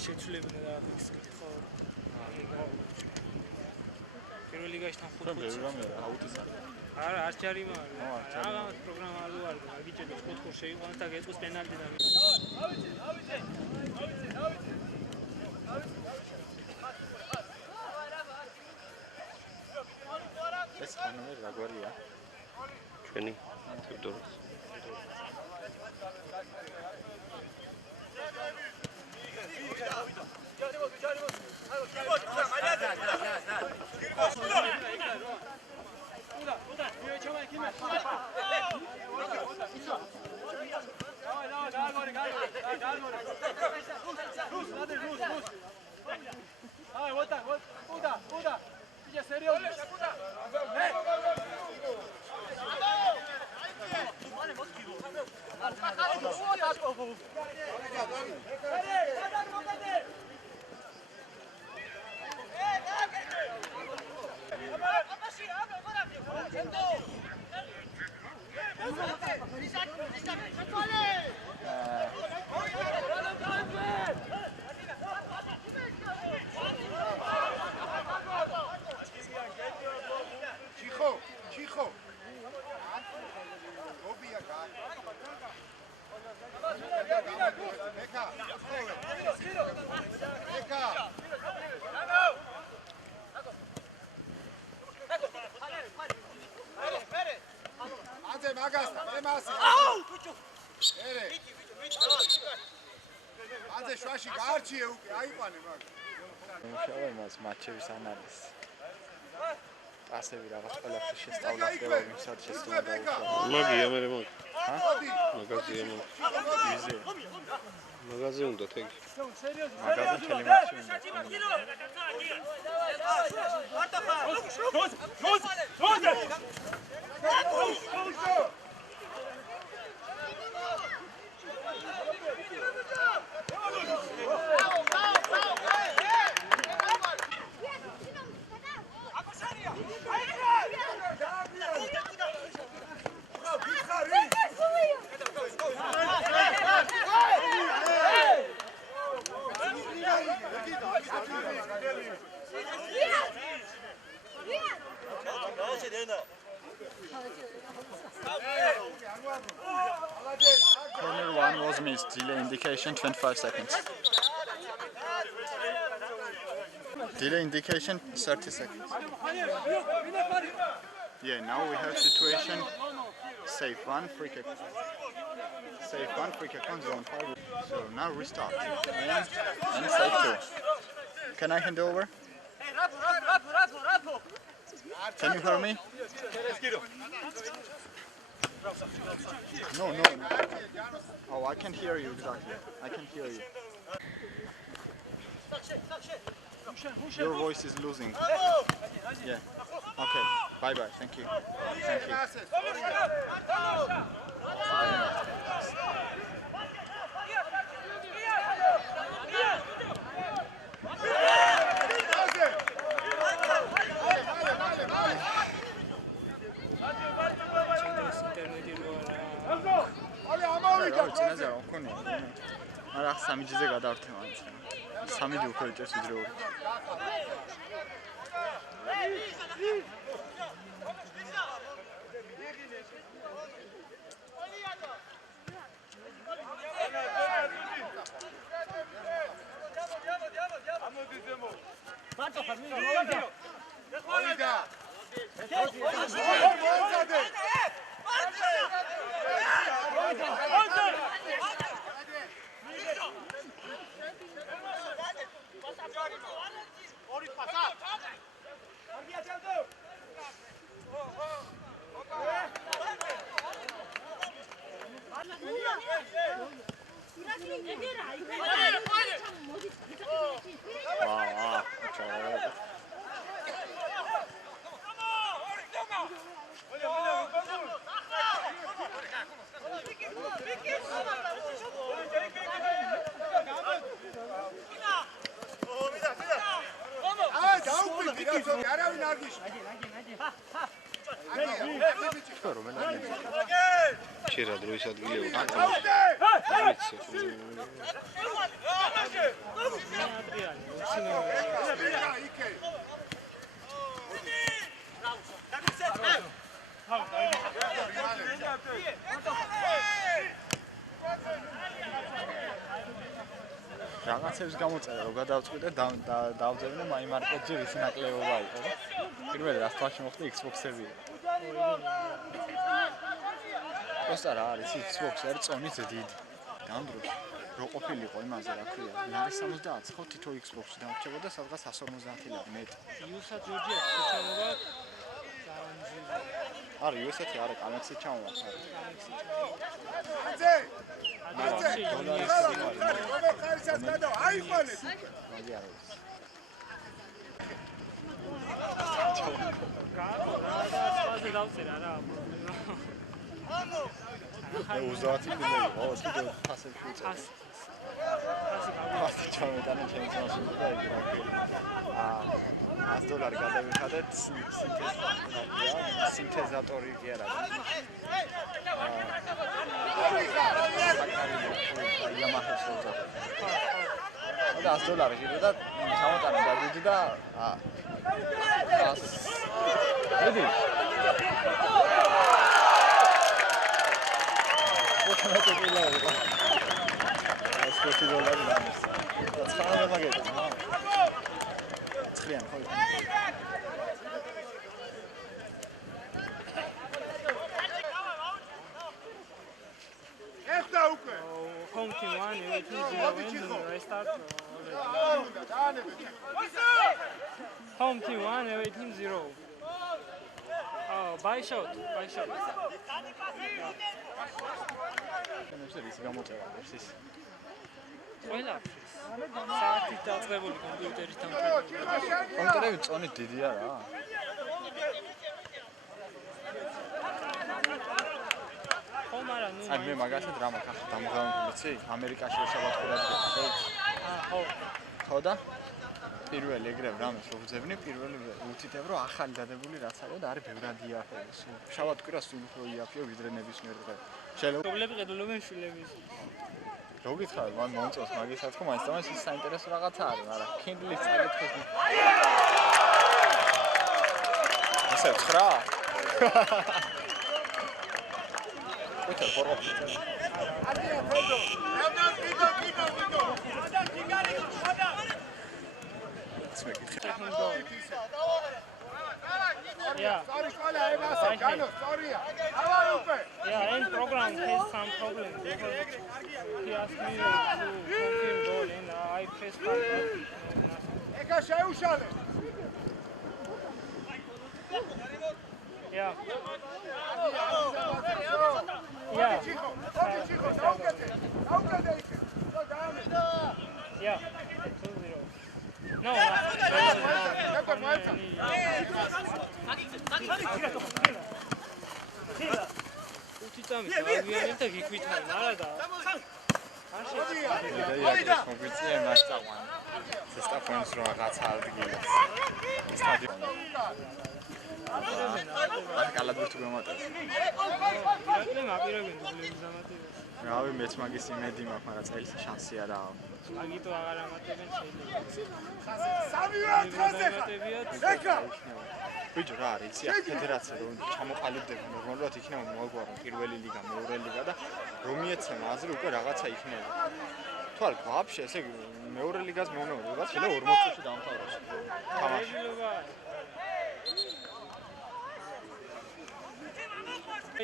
შეცვლებინა და ფიქსით ხო. პირველ ლიგაში თან 5 ხუთი აუტისა. არა, არ ჯარიმა არის. რაღაც პროგრამა ალო არის. აგიჭერდა 5 შეიყვანს და გეტყვის პენალტი და ეს ხანმე რაგვარია? ჩვენი თუდორს. Matches analysis. Asები რაღაც ყველაფრის შესწავლა ხდება ვისაც შესწავლა დაუშვათ. მაგია მე მაგ. ჰა? მაგაზია მაგ. იზე. მაგაზე უნდა თქი. მაგაზე მთელი მატჩი უნდა. Corner 1 was missed. Delay indication 25 seconds. Delay indication 30 seconds. Yeah, now we have situation. Safe one, free kick. Safe one, free kick on zone 5. So now restart. And safe 2. Can I hand over? Can you hear me? No. Oh, I can hear you exactly. I can hear you. Your voice is losing. Yeah. Okay. Bye. Thank you. Thank you. არა სამი ჯიზე გადავარდე მაინც. სამი ჯი უფრო იჭერს ვიდრე ორი. ხო რომ ენა ჩერა დროის ადგილი მე ადრიანი რაღაცებს გამოწერა რომ გადავწყვიტე დავძებნე მაიმარკეტზე რის ნაკლებობა იყო და პირველი რაც თვალში მოხდა Xbox-ები პროსტა რა არის Xbox-ი არის წონით დიდი ამ დროს რო ყოფილიყო იმაზე რა ქვია არის 70 ხო თითო Xbox-ი დამრჩებოდა სადღაც 150 ლარი მეტი იუსა ჯორჯია შეჩამობა არა USA-ი არა კამექსი ჩამოვა ხარ უზათი მიყო, თვითონ ფასები უწევს. ფასი ჩამეტანა ჩემს მასში და იგი რა ქვია. $100 გადავიხადეთ სინთეზატორი კი არა. Yamaha-ს უწევს. და $100 ღირდა და ჩამოტანა გადიდი და მიდი $40 დამის. და 9 მაგეთი. ცხრიან ხო? Ეხლა უკვე. Home team 1 everything restart. Home team 1 everything 0. Oh, by shot. ეს გამოწერა ეს ყველაფრის საათით დაწყებული კომპიუტერის დამთავრება კომპიუტერები წონით დიდია რა ხომ არა ნუ აი მე მაგასაც რა მაქვს დამღავებული ამერიკაში შევატყურებ ხო ხო და პირველ ეგრევ რამეს რო ვძებნი პირველი უთითებ რომ ახალი დადებული რაც არის და არის ბევრად იაფია შავატკვირას სულ უფრო იაფია ვიდრე ნებისმიერ დღეს შეიძლება პრობლემები ყიდულობენ შვილების რო გითხარ მან მომწონს მაგისაც ხო მაინც თამაში საინტერესო რაღაცა არის მაგრამ Kindle-ის წაკითხოს ასე 9 კუთა ხოროფი ადია ფედო Yeah. Yeah, and program has some problem because he asked me to confirm goal and I pressed button. Yeah. Yeah. 2-0. No. უციტამი გავიანებ და გიქვითხარი, არა და არ შეიძლება კომპიუტერზე მასწავლან. სტაფონს რო რაღაცა ადგილას. სტადიონი. არ კალადურთ გამატებს. ირაკლი მაპირებენ დუბლების დამატებას. რავი მეც მაგის იმედი მაქვს, მაგრამ წელს შანსი არაა. მაგიტო აღარ ამატებენ შეიძლება. ბიჭო რა არის იცი ფედერაცია რომ ჩამოყალიბდება ნორმალურად იქნება მოაგვარონ პირველი ლიგა, მეორე ლიგა და რომ მიეცემა აზრი უკვე რაღაცა იქნება. თუ არ ვაფშე ესე მეორე ლიგას მომეორება შეიძლება 40 წუთში დამთავროს. თამაში.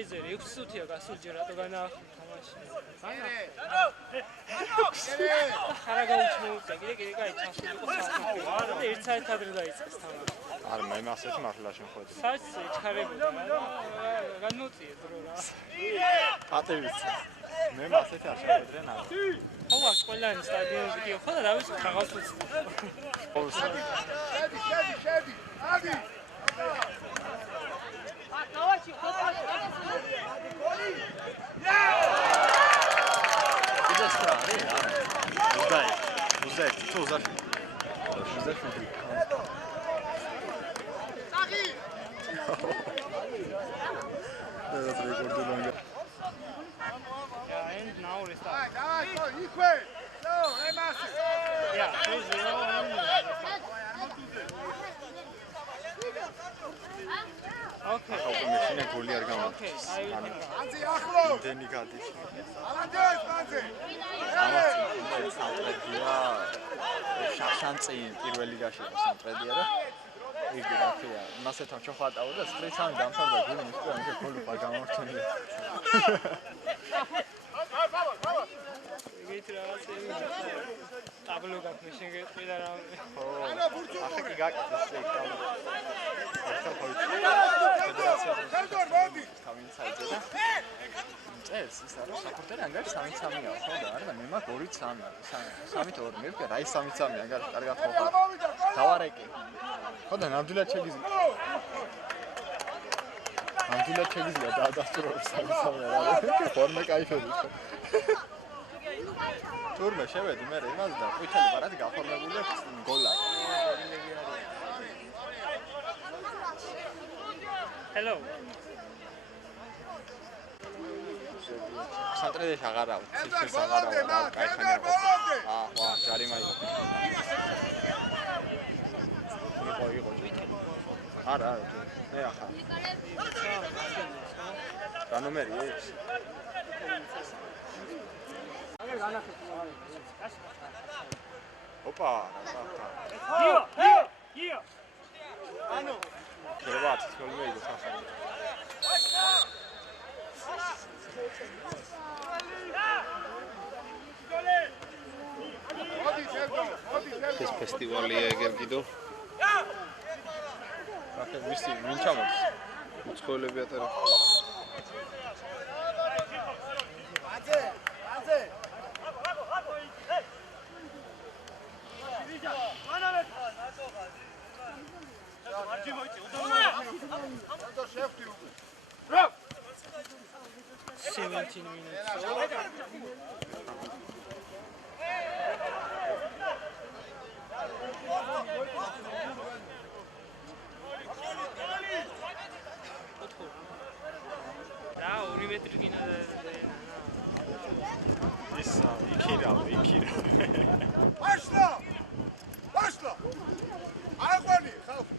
ეზერ 6 წუთია გასულ ჯერ რატო განაახლო თამაში. ხარა გაუჩნეულა კიდე კაი ჩასული იყო საფრთხე. არა და 1 საათი ადრე დაიწყეს თამაში. არა მე მასეთ მართლა შემხედე. საერთოდ ეჩქარებოდა რა. განმოწიე დრო რა. პატევის. მე მასეთ არ შემხედე რა. ხო აქ ყველანი სტადიონზე კი ხო და რა ვიცი ხაღავს უცი. შედი. ადი. დავაჩი ხო გოლი. Okay. ხალხო მეშინე გოლი არ Okay, გამოდის. I will think about it. ანძი ახლო. იმდენი გადის. ალანჯეს მანძი. ამას სამტრედია. შანსი პირველ ლიგაში იყო სამტრედია და იგი რა ქვია, მასეთან ჩოხატაო და 3-3 დამთავრდა გოლი მისცა, ამක გოლი არ გამორჩენია. Wait, ტაბლო გაქვს შენ გეტყვი და რა ახლა კი გაკეთეს ეს ტაბლო. ახლა ხო კანდორ მოდი. თავინცაიძე და წელს ის არის საფორტელი ანგარი 3-3-ია ხო და არა მე მაგ 2-3 3-2 მე ვქე რა ის 3-3 ანგარი კარგად ხო დავარეკი ხო და ნამდვილად შეგიძლია ნამდვილად შეგიძლია დაადასტუროს 3-3 რა ფორმე кайფები ხო თურმე შევედი მე იმას და ყვითელი ბარათი გაფორმებული აქვს გოლა Hello. Santrede აღარა აქვს, ციცის აღარა აქვს, кайხანი აქვს. ვა, ჯარიმა იყო. იყო. არა, მე ახლა. რა ნომერია ეს? ოპა, Here. ანუ ქერბათ, თქოლმე იყო სახელი. ეს ფესტივალია ეგერ კიდო. ახლა ვისი ვინ ჩამოდის? უცხოელები ატარა. აძე. კანდორ შევხვდი უკვე. 17 minutes. რა 2 მეტრი გინა ის იქირა. Пошла! აღვანი ხალხი.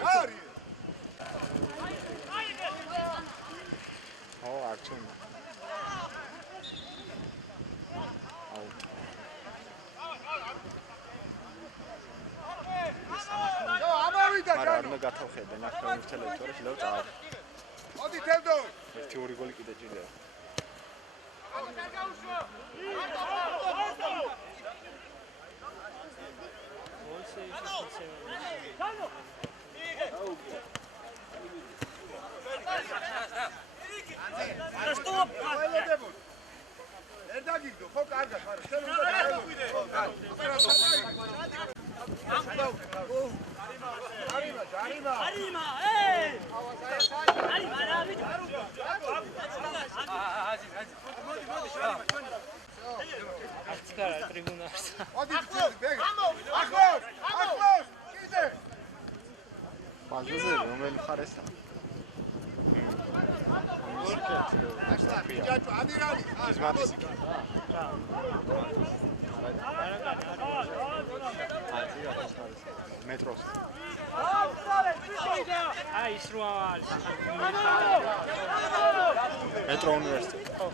რა არის? ო, არჩენა. აუ. ამავიდა მაგრამ არ უნდა გათავხედე, ნახე უმცელებს თორე შეიძლება წავა. მოდი თევდო. ერთი ორი გოლი კიდე ჭირდება. სტოპ! ველოდებოდ. ერდაგიგდო, ხო კარგად, მაგრამ შენ უნდა დაელოდე. Აცკარა ტრიბუნას. მოდი ბეგ. ახლოს! კიდე! ფაზაზე რომელი ხარესა? ჯაჭო, ამირანი. ის მათის იქ. მეტროს. აი ის რა არის ახლა. მეტრო უნივერსიტეტი.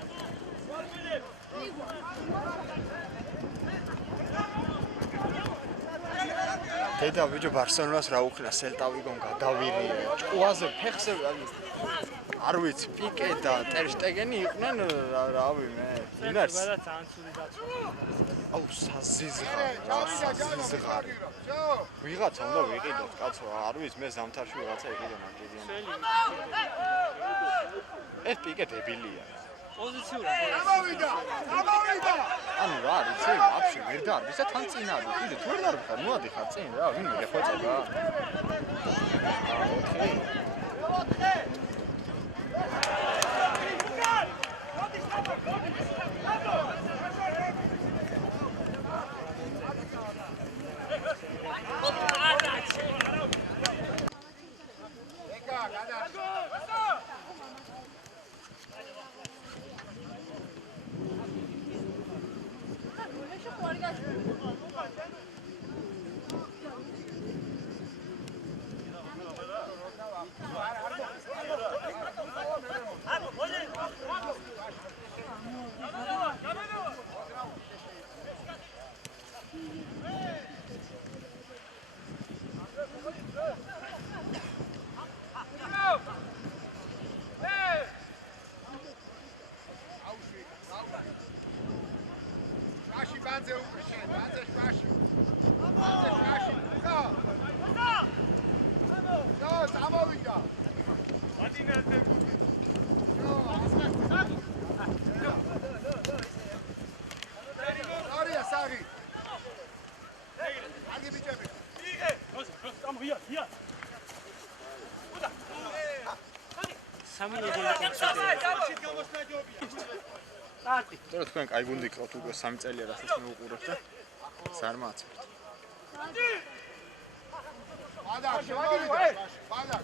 დედა ბიჭო ბარსელონას რა უქნა სელტავიგონ გადავირია. ჭკუაზე ფეხზე არ ვიცი, პიკე და ტერშტეგენი იყვნენ რავი მე. ვინარს? ძალიან ცუდი დაცვა. აუ საზიზღარი. ვიღაცა უნდა ვიყიდოთ, კაცო, არ ვიცი, მე ზამთარში ვიღაცა იყიდო მაგედიან. ეს პიკე დებილია. პოზიციურად. ამავიდა! ანუ რა არის, ცე ვაფშე ვერ დარბის და თან წინ არის. კიდე თუ ვერ დარბიხარ, მოადიხარ წინ რა, ვინ მიგეხვეწება? ოკეი. Banze uqrişen, banze şvaşı. Banze şvaşı. Jo, zamovida. Adinate guti. Jo, Sorry, sorry. Agi biçebi. Τώρα თქვენ კაი გუნდი გყავთ უკვე 3 წელია რასაც მეუყურებთ და ზარმაცებთ. Bada,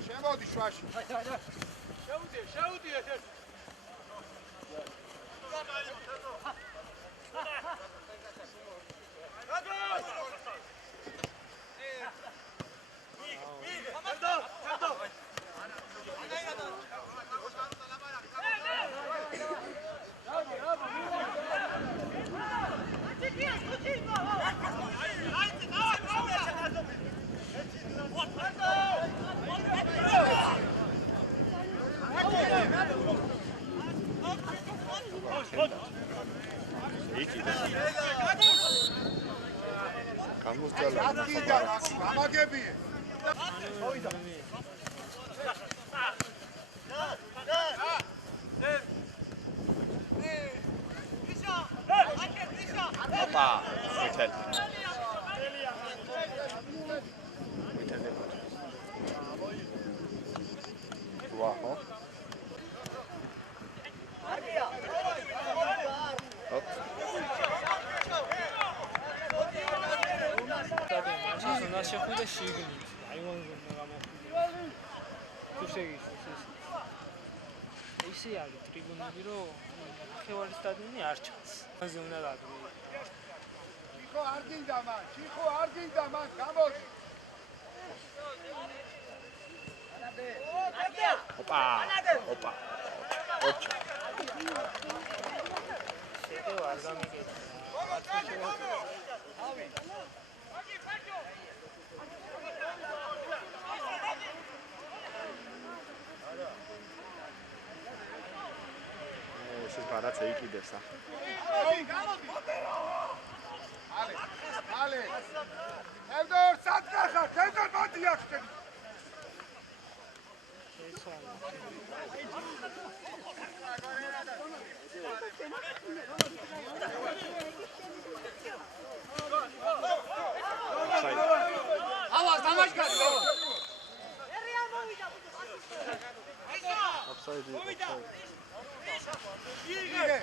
შემოდი შვაში. შეუდი ერთ. გამაგებიე. ოპა, ვითელ. ვაჰო. Нас შეხვიდა შიგნით. აი მან გამოხვიდა. თუ შეგიძლიათ ეს. ისე არის ტრიბუნები, რომ ნახევარი სტადიონი არ ჩანს. ამაზე უნდა გადმოვიდე. ჩიხო არ გინდა მან, გამოდი. ოპა. ოპა. ოჩა. შეგევა არ გამიგეთ. ეს ბარაც ეიკიდებს ახლა. Ale. Evdor satqaxa, tezor მოდი აქ შენი. ავას დამაშკარი. რეალ მოვიდა. ოფსაიდი. იგე.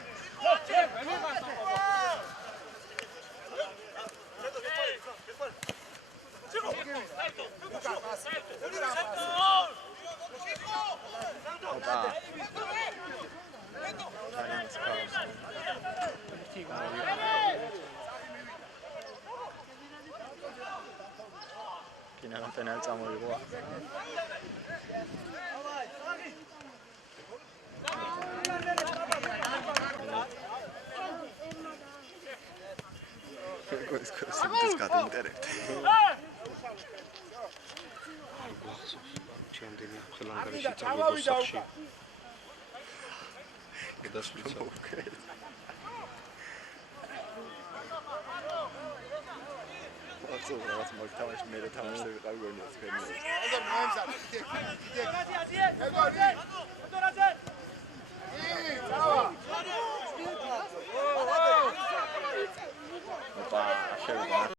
კინაღამ პენალტი წამოიღო. ეს კოსმეტიკას გადაინტერესდა. ჩემდენი ხელანგარიში წამოიღო სახში. გადასვლიცა. აბსოლუტურად რაღაც მოითამაშე მე რა თამაში ვიყავი გონია თქვენი. აზარ მოემზარ. ოპა, შევიდა.